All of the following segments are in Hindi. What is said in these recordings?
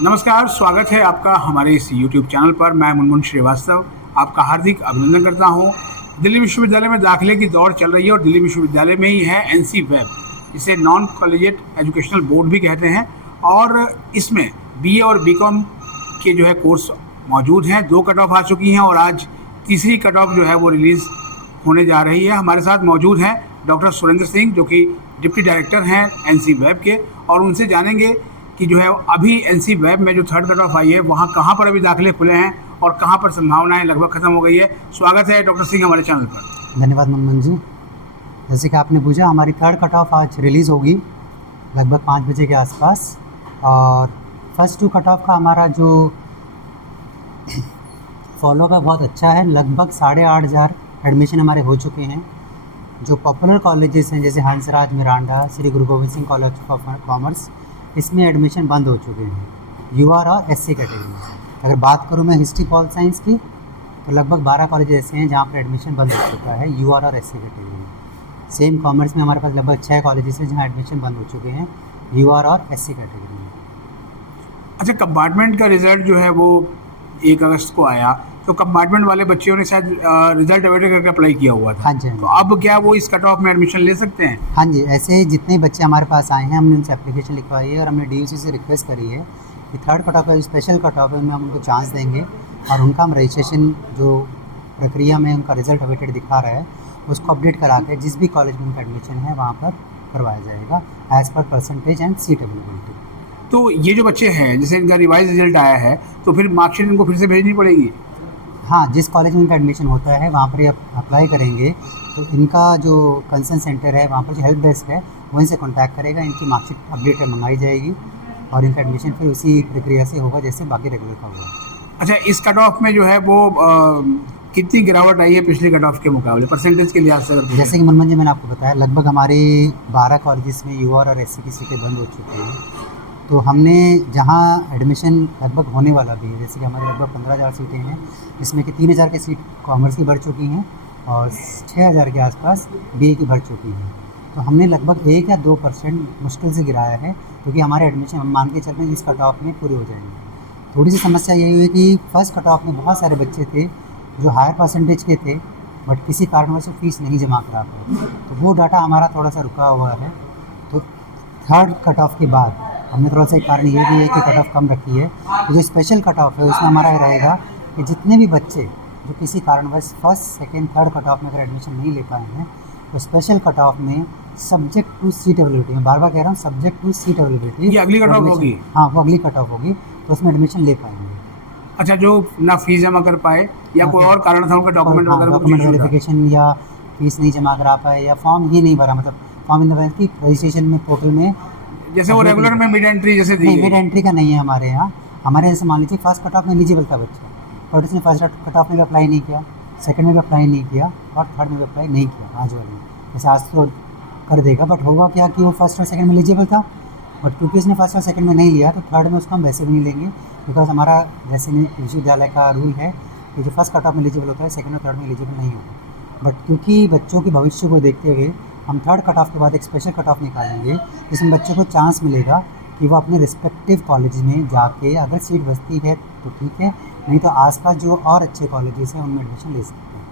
नमस्कार, स्वागत है आपका हमारे इस यूट्यूब चैनल पर। मैं मुनमुन श्रीवास्तव आपका हार्दिक अभिनंदन करता हूं। दिल्ली विश्वविद्यालय में दाखिले की दौड़ चल रही है और दिल्ली विश्वविद्यालय में ही है एनसी वेब, इसे नॉन कॉलेजिएट एजुकेशनल बोर्ड भी कहते हैं। और इसमें बीए और बीकॉम के जो है कोर्स मौजूद हैं। 2 कट ऑफ आ चुकी हैं और आज तीसरी कट ऑफ जो है वो रिलीज़ होने जा रही है। हमारे साथ मौजूद हैं डॉक्टर सुरेंद्र सिंह, जो कि डिप्टी डायरेक्टर हैं एनसी वेब के, और उनसे जानेंगे कि जो है अभी एनसी वेब में जो 3rd कट ऑफ आई है वहाँ कहाँ पर अभी दाखिले खुले हैं और कहाँ पर संभावनाएं लगभग खत्म हो गई है। स्वागत है डॉक्टर सिंह हमारे चैनल पर। धन्यवाद मनमोहन जी। जैसे कि आपने पूछा, हमारी 3rd कट ऑफ आज रिलीज़ होगी लगभग 5 बजे के आसपास। और फर्स्ट 2 कट ऑफ का हमारा जो फॉलो का बहुत अच्छा है। लगभग 8,500 एडमिशन हमारे हो चुके हैं। जो पॉपुलर कॉलेजेस हैं जैसे Hansraj, Miranda, Shri Guru Govind Singh college of commerce, इसमें एडमिशन बंद हो चुके हैं यूआर और एससी कैटेगरी में। अगर बात करूं मैं हिस्ट्री पॉल साइंस की, तो लगभग 12 कॉलेज ऐसे हैं जहां पर एडमिशन बंद हो चुका है यूआर और एससी कैटेगरी में। सेम कॉमर्स में हमारे पास लगभग 6 कॉलेजेस हैं जहां एडमिशन बंद हो चुके हैं यूआर और एससी कैटेगरी में। अच्छा, कंपार्टमेंट का रिजल्ट जो है वो 1 अगस्त को आया, तो कंपार्टमेंट वाले बच्चों ने शायद रिजल्ट अवेट करके अप्लाई किया हुआ था। हाँ जी, हाँ जी। तो अब क्या वो इस कट ऑफ में एडमिशन ले सकते हैं? हाँ जी, ऐसे जितने बच्चे हमारे पास आए हैं हमने उनसे एप्लीकेशन लिखवाई है और हमने डीयूसी से रिक्वेस्ट करी है कि 3rd कट ऑफ का स्पेशल कट ऑफ है उनमें हम उनको चांस देंगे और उनका हम रजिस्ट्रेशन जो प्रक्रिया में उनका रिजल्ट अवेटेड दिखा रहा है उसको अपडेट करा के जिस भी कॉलेज में उनका एडमिशन है वहाँ पर करवाया जाएगा as per percentage and seat availability. तो ये जो बच्चे हैं, जैसे इनका रिवाइज रिजल्ट आया है, तो फिर मार्कशीट इनको फिर से भेजनी पड़ेगी? हाँ, जिस कॉलेज में इनका एडमिशन होता है वहाँ पर ये अप्लाई करेंगे तो इनका जो कंसर्न सेंटर है वहाँ पर जो हेल्प डेस्क है वो इनसे कॉन्टैक्ट करेगा, इनकी मार्कशीट अपडेट मंगाई जाएगी और इनका एडमिशन फिर उसी प्रक्रिया से होगा जैसे बाकी रेगुलर का हुआ। अच्छा, इस कट ऑफ में जो है वो कितनी गिरावट आई है पिछले कट ऑफ के मुकाबले परसेंटेज के लिहाज से? जैसे कि मनमोहन जी मैंने आपको बताया, लगभग हमारे 12 कॉलेजेस में यूआर और एससी की सीटें बंद हो चुकी हैं। तो हमने जहाँ एडमिशन लगभग होने वाला भी है, जैसे कि हमारे लगभग 15,000 सीटें हैं, जिसमें कि 3,000 की सीट कॉमर्स की भर चुकी हैं और 6,000 के आसपास बीए की भर चुकी हैं। तो हमने लगभग 1 या 2% मुश्किल से गिराया है, क्योंकि हमारे एडमिशन हम मान के चल रहे हैं इस कट ऑफ में पूरे हो जाएंगे। थोड़ी सी समस्या यही हुई कि फर्स्ट कट ऑफ में बहुत सारे बच्चे थे जो हायर परसेंटेज के थे बट किसी कारणवश से फीस नहीं जमा करा पाए, तो वो डाटा हमारा थोड़ा सा रुका हुआ है। तो 3rd कट ऑफ के बाद हमने थोड़ा सा एक कारण ये भी है कि कट ऑफ कम रखी है। तो जो स्पेशल कट ऑफ है उसमें हमारा ये रहेगा कि जितने भी बच्चे जो किसी कारणवश 1st, 2nd, 3rd cut off में अगर एडमिशन नहीं ले पाए हैं तो स्पेशल कट ऑफ में सब्जेक्ट टू सीट अवेलेबिलिटी, मैं बार बार कह रहा हूँ सब्जेक्ट टू सीट अवेलेबिलिटी, ये अगली कट ऑफ होगी? हाँ, वो अगली कट ऑफ होगी, तो उसमें एडमिशन ले पाएंगे। अच्छा, जो ना फीस जमा कर पाए या कोई और कारण था, उनका डॉक्यूमेंट वगैरह डॉक्यूमेंट वेरिफिकेशन या फीस नहीं जमा करा पाए या फॉर्म ही नहीं भरा, मतलब फॉर्म इन द सेंस कि रजिस्ट्रेशन में पोर्टल में जैसे वो रेगुलर में मिड एंट्री जैसे दी नहीं, मिड एंट्री का नहीं है हमारे यहाँ। हमारे यहाँ जैसे मान लीजिए 1st कट ऑफ में एलिजिबल था बच्चा, बट उसने 1st कट ऑफ में भी अप्लाई नहीं किया, 2nd में भी अप्लाई नहीं किया और 3rd में भी अप्लाई नहीं किया आज वाले में। जैसे आज तो कर देगा, बट होगा क्या कि वो 1st और 2nd में एलिजिबल था, बट क्योंकि उसने 1st और 2nd में नहीं लिया तो 3rd में उसको हम वैसे भी नहीं लेंगे, बिकॉज हमारा वैसे विश्वविद्यालय का रूल है कि जो 1st कट ऑफ में एलिजिबल होता है 2nd और 3rd में एलिजिबल नहीं होता। बट क्योंकि बच्चों के भविष्य को देखते हुए हम 3rd कट ऑफ के बाद एक स्पेशल कट ऑफ निकालेंगे जिसमें बच्चों को चांस मिलेगा कि वो अपने रिस्पेक्टिव कॉलेज में जाके अगर सीट बचती है तो ठीक है, नहीं तो आसपास जो और अच्छे कॉलेजेस हैं उनमें एडमिशन ले सकते हैं।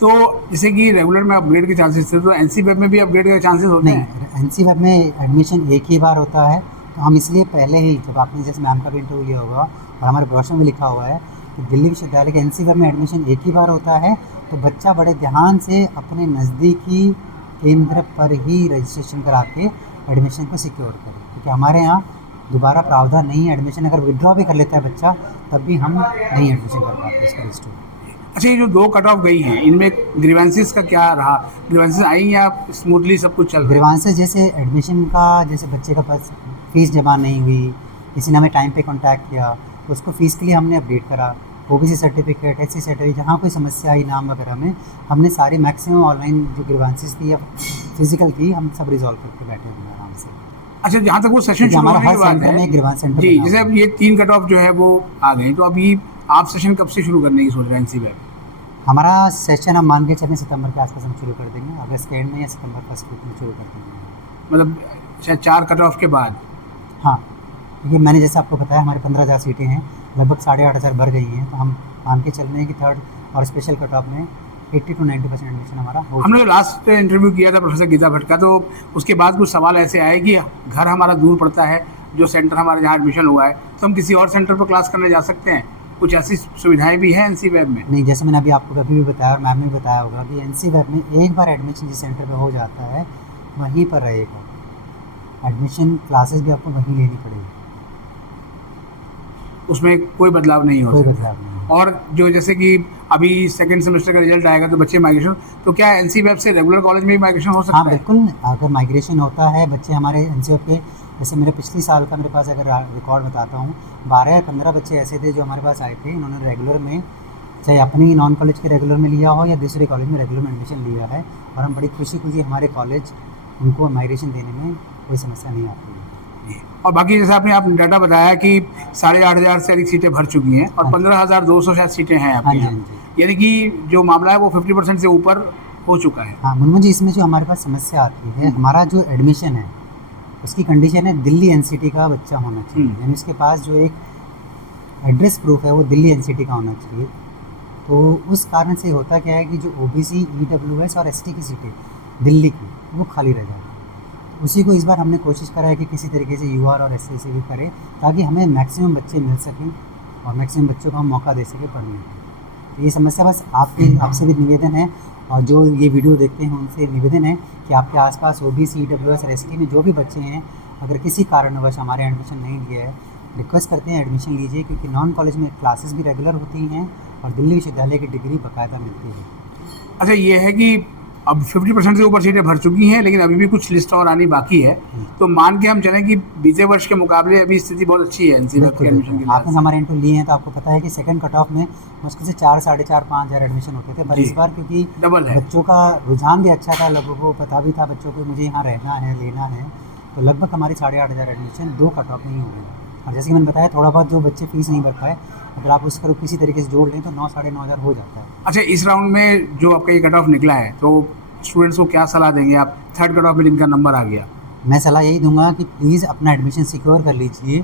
तो जैसे कि रेगुलर में अपग्रेड के चांसेस थे, तो एनसी वेब में भी अपग्रेड के चांसेस होते हैं? नहीं, एनसी वेब में एडमिशन एक ही बार होता है। तो हम इसलिए पहले ही, जब आपने जैसे मैम का भी इंटरव्यू लिया होगा और हमारे ब्रोशर में लिखा हुआ है कि दिल्ली विश्वविद्यालय के एनसी वेब में एडमिशन एक ही बार होता है, तो बच्चा बड़े ध्यान से अपने नज़दीकी केंद्र पर ही रजिस्ट्रेशन करा के एडमिशन को सिक्योर करें, क्योंकि हमारे यहाँ दोबारा प्रावधान नहीं है। एडमिशन अगर विड्रॉ भी कर लेता है बच्चा तब भी हम नहीं एडमिशन कर पाते इसका रजिस्टर। अच्छा, ये जो 2 कट ऑफ गई हैं इनमें ग्रीवेंसेस का क्या रहा? ग्रीवेंसेस आई या स्मूथली सब कुछ चल रहा है? ग्रीवेंसेस जैसे एडमिशन का, जैसे बच्चे का पास फीस जमा नहीं हुई, किसी ने हमें टाइम पे कांटेक्ट किया तो उसको फ़ीस के लिए हमने अपडेट करा, ओबीसी सर्टिफिकेट, एससी सर्टिफिकेट, जहाँ कोई समस्या आई नाम वगैरह में, हमने सारी मैक्सिमम ऑनलाइन जो ग्रीवेंसेस थी या फिजिकल की हम सब रिजॉल्व करके बैठे हुए हैं आराम से। अच्छा, जहाँ तक वो सेशन शुरू हमारा होने हर की बात सेंटर में है एक ग्रीवेंस सेंटर जी, बना जैसे हुआ अब ये 3 कट ऑफ जो है वो आ गए, तो अभी आप सेशन कब से शुरू करने की सोच रहे हैं एनसी वेब? हमारा सेशन हम मान के चलें सितंबर के आसपास हम शुरू कर देंगे, अगस्त के एंड में या सितंबर 1st वीक में शुरू कर देंगे। मतलब शायद 4 कट ऑफ के बाद? हाँ, क्योंकि मैंने जैसे आपको बताया हमारे 15,000 सीटें हैं, लगभग 8,500 भर गई हैं, तो हम मान के चल रहे हैं कि थर्ड और स्पेशल कट ऑफ में 80 to 90% एडमिशन हमारा हो हमने जो लास्ट इंटरव्यू किया था प्रोफेसर गीता भट्ट का, तो उसके बाद कुछ सवाल ऐसे आए कि घर हमारा दूर पड़ता है, जो सेंटर हमारे जहाँ एडमिशन हुआ है, तो हम किसी और सेंटर पर क्लास करने जा सकते हैं? कुछ ऐसी सुविधाएं भी हैं एनसी वेब में? नहीं, जैसे मैंने अभी आपको अभी भी बताया और मैम ने भी बताया होगा कि एनसी वेब में एक बार एडमिशन जिस सेंटर पे हो जाता है वहीं पर रहेगा, एडमिशन क्लासेस भी आपको वहीं लेनी पड़ेगी, उसमें कोई बदलाव नहीं कोई होता। बदलाव नहीं है। और जो जैसे कि अभी सेकंड सेमेस्टर का रिजल्ट आएगा तो बच्चे माइग्रेशन, तो क्या एनसी वेब से रेगुलर कॉलेज में भी माइग्रेशन हो सकता हाँ है? बिल्कुल, अगर माइग्रेशन होता है बच्चे हमारे एनसीओ के, जैसे मेरे पिछले साल का मेरे पास अगर रिकॉर्ड बताता हूँ, 12 या 15 बच्चे ऐसे थे जो हमारे पास आए थे, इन्होंने रेगुलर में, चाहे अपनी नॉन कॉलेज के रेगुलर में लिया हो या दूसरे कॉलेज में रेगुलर में एडमिशन लिया है, और हम बड़ी खुशी हमारे कॉलेज उनको माइग्रेशन देने में कोई समस्या नहीं आती है। और बाकी जैसे आपने डाटा बताया कि 8,500 से अधिक सीटें भर चुकी हैं और हाँ जी। 15,200 शायद सीटें हैं हाँ आपके जी, यहाँ, हाँ जी। यानी कि जो मामला है वो 50% से ऊपर हो चुका है। हाँ मुनमुन जी, इसमें जो हमारे पास समस्या आती है, हमारा जो एडमिशन है उसकी कंडीशन है दिल्ली एनसीटी का बच्चा होना चाहिए, यानी उसके पास जो एक एड्रेस प्रूफ है वो दिल्ली एनसीटी का होना चाहिए। तो उस कारण से होता क्या है कि जो ओबीसी, ईडब्ल्यूएस और एसटी की सीटें दिल्ली की वो खाली रह जाती है। उसी को इस बार हमने कोशिश करा है कि किसी तरीके से यूआर और एससी से भी करें, ताकि हमें मैक्सिमम बच्चे मिल सकें और मैक्सिमम बच्चों को हम मौका दे सकें पढ़ने का। तो ये समस्या बस आपसे भी निवेदन है, और जो ये वीडियो देखते हैं उनसे निवेदन है कि आपके आसपास ओबीसी, ईडब्ल्यूएस और एसटी में जो भी बच्चे हैं, अगर किसी कारणवश हमारे एडमिशन नहीं लिया है, रिक्वेस्ट करते हैं एडमिशन लीजिए, क्योंकि नॉन कॉलेज में क्लासेस भी रेगुलर होती हैं और दिल्ली विश्वविद्यालय की डिग्री बाकायदा मिलती है। अच्छा, ये है कि अब 50% से ऊपर सीटें भर चुकी हैं, लेकिन अभी भी कुछ लिस्ट और आनी बाकी है, तो मान के हम चलें कि बीते वर्ष के मुकाबले अभी स्थिति बहुत अच्छी है एनसी वेब के एडमिशन के आपने लिए। हमारे इंटरव्यू लिए हैं तो आपको पता है कि सेकंड कट ऑफ में मुश्किल से 4, 4.5, 5,000 एडमिशन होते थे, पर जी। इस बार क्योंकि डबल है। बच्चों का रुझान भी अच्छा था, लोगों को पता भी था बच्चों को मुझे यहाँ रहना है, लेना है, तो लगभग हमारी 8,500 एडमिशन 2 कट ऑफ में ही हो गए। और जैसे कि मैंने बताया, थोड़ा बहुत जो बच्चे फीस नहीं भर पाए, अगर आप उसको किसी तरीके से जोड़ लें तो 9, 9,500 हो जाता है। अच्छा, इस राउंड में जो आपका ये कट ऑफ निकला है, तो स्टूडेंट्स को क्या सलाह देंगे आप, थर्ड कट ऑफ में जिनका नंबर आ गया? मैं सलाह यही दूंगा कि प्लीज़ अपना एडमिशन सिक्योर कर लीजिए,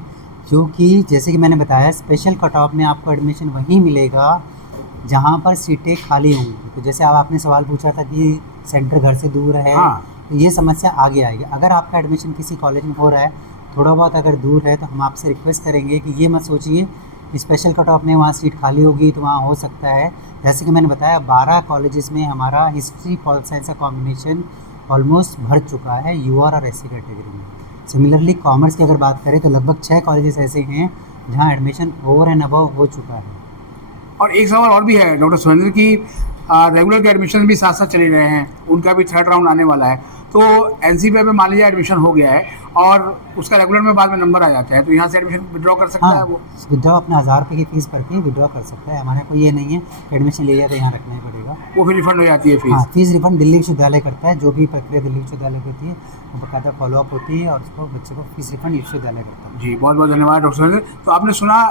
क्योंकि जैसे कि मैंने बताया स्पेशल कट ऑफ में आपको एडमिशन वहीं मिलेगा जहाँ पर सीटें खाली होंगी। तो जैसे आपने सवाल पूछा था कि सेंटर घर से दूर है, हाँ। तो ये समस्या आगे आएगी। अगर आपका एडमिशन किसी कॉलेज में हो रहा है, थोड़ा बहुत अगर दूर है, तो हम आपसे रिक्वेस्ट करेंगे कि ये मत सोचिए कि स्पेशल कट ऑफ में वहाँ सीट खाली होगी तो वहाँ हो सकता है। जैसे कि मैंने बताया 12 कॉलेजेस में हमारा हिस्ट्री पॉल साइंस का कॉम्बिनेशन ऑलमोस्ट भर चुका है यूआर और एससी कैटेगरी में। सिमिलरली कॉमर्स की अगर बात करें तो लगभग 6 कॉलेजेस ऐसे हैं जहाँ एडमिशन ओवर एंड अबव हो चुका है। और एक सवाल और भी है डॉक्टर सुरेंद्र की, रेगुलर के एडमिशन भी साथ साथ चले रहे हैं, उनका भी थर्ड राउंड आने वाला है, तो एनसी पे मान लीजिए एडमिशन हो गया है और उसका रेगुलर में बाद में नंबर आ जाता है, तो यहाँ से एडमिशन विड्रॉ कर सकता है वो? विड्रॉ अपने 1,000 रुपये की फीस भर के विड्रॉ कर सकता है। हमारे कोई ये नहीं है कि एडमिशन ले लिया तो यहाँ रखना ही पड़ेगा। वो फिर रिफंड हो जाती है फीस? हाँ, फीस रिफंड दिल्ली विश्वविद्यालय करता है, जो भी प्रक्रिया दिल्ली विश्वविद्यालय की होती है वो बाकायदा फॉलोअप होती है और उसको बच्चे को फीस रिफंड विश्वविद्यालय करता है। जी, बहुत बहुत धन्यवाद डॉक्टर सुरेंद्र। तो आपने सुना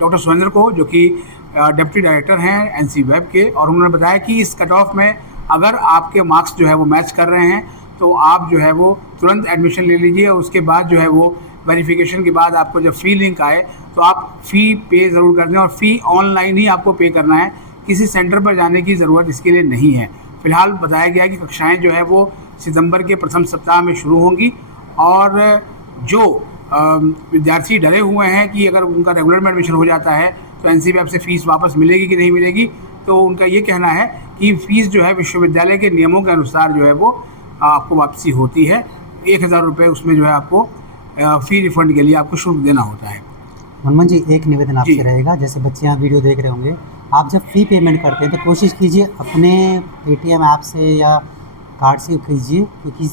डॉक्टर सुरेंद्र को, जो कि डिप्टी डायरेक्टर हैं एनसी वेब के, और उन्होंने बताया कि इस कट ऑफ में अगर आपके मार्क्स जो है वो मैच कर रहे हैं तो आप जो है वो तुरंत एडमिशन ले लीजिए, और उसके बाद जो है वो वेरिफिकेशन के बाद आपको जब फ़ी लिंक आए तो आप फ़ी पे ज़रूर कर दें, और फ़ी ऑनलाइन ही आपको पे करना है, किसी सेंटर पर जाने की ज़रूरत इसके लिए नहीं है। फिलहाल बताया गया कि कक्षाएं जो है वो सितंबर के प्रथम सप्ताह में शुरू होंगी, और जो विद्यार्थी डरे हुए हैं कि अगर उनका रेगुलर में एडमिशन हो जाता है तो एनसी वेब से फ़ीस वापस मिलेगी कि नहीं मिलेगी, तो उनका ये कहना है कि फ़ीस जो है विश्वविद्यालय के नियमों के अनुसार जो है वो आपको वापसी होती है। 1,000 रुपये उसमें जो है आपको फ़ी रिफंड के लिए आपको शुल्क देना होता है। मनमोहन जी, एक निवेदन आपसे रहेगा, जैसे बच्चे यहाँ वीडियो देख रहे होंगे, आप जब फ़ी पेमेंट करते हैं तो कोशिश कीजिए अपने पेटीएम ऐप से या कार्ड से कीजिए, क्योंकि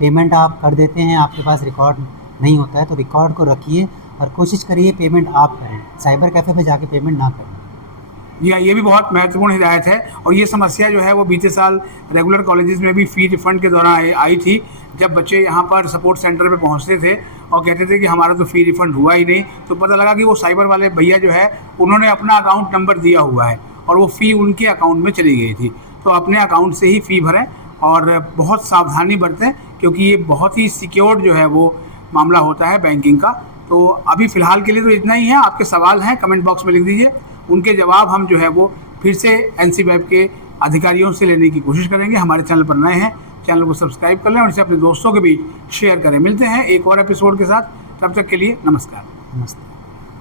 पेमेंट आप कर देते हैं, आपके पास रिकॉर्ड नहीं होता है, तो रिकॉर्ड को रखिए और कोशिश करिए पेमेंट आप करें, साइबर कैफ़े पे जाके पेमेंट ना करें। ये भी बहुत महत्वपूर्ण हिदायत है, और ये समस्या जो है वो बीते साल रेगुलर कॉलेजेस में भी फ़ी रिफंड के दौरान आई थी, जब बच्चे यहाँ पर सपोर्ट सेंटर पे पहुँचते थे और कहते थे कि हमारा तो फ़ी रिफंड हुआ ही नहीं, तो पता लगा कि वो साइबर वाले भैया जो है उन्होंने अपना अकाउंट नंबर दिया हुआ है और वो फ़ी उनके अकाउंट में चली गई थी। तो अपने अकाउंट से ही फ़ी भरें और बहुत सावधानी बरतें, क्योंकि ये बहुत ही सिक्योर्ड जो है वो मामला होता है बैंकिंग का। तो अभी फ़िलहाल के लिए तो इतना ही है। आपके सवाल हैं कमेंट बॉक्स में लिख दीजिए, उनके जवाब हम जो है वो फिर से NC-वेब के अधिकारियों से लेने की कोशिश करेंगे। हमारे चैनल पर नए हैं, चैनल को सब्सक्राइब कर लें और इसे अपने दोस्तों के बीच शेयर करें। मिलते हैं एक और एपिसोड के साथ, तब तक के लिए नमस्कार। नमस्ते।